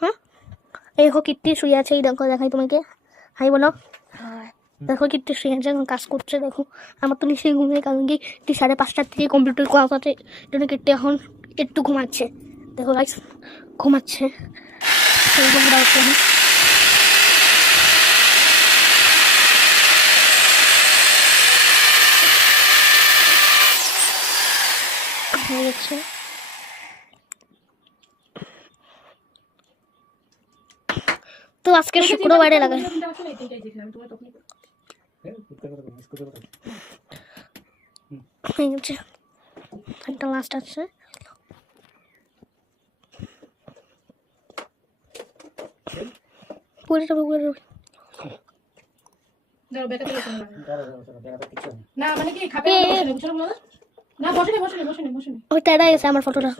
হ্যাঁ এই দেখো কীর্তি শুয়ে আছে, এই দেখো দেখাই তোমাকে, হাই বলো। দেখো কীর্তি শুয়ে আছে, কাজ করছে। দেখো আমার তো নিশ্চয়ই ঘুমিয়ে, কারণ কি 5:30টার থেকে কম্পিউটার ক্লাস আছে, জন্য কীর্তি এখন একটু ঘুমাচ্ছে। দেখো গাইস ঘুমাচ্ছে, হয়ে গেছে। তো আজকে শুক্রবারে লাগাই হয়ে গেছে, একটা লাস্ট আছে। ওই তেড়া গেছে আমার ফটোটা।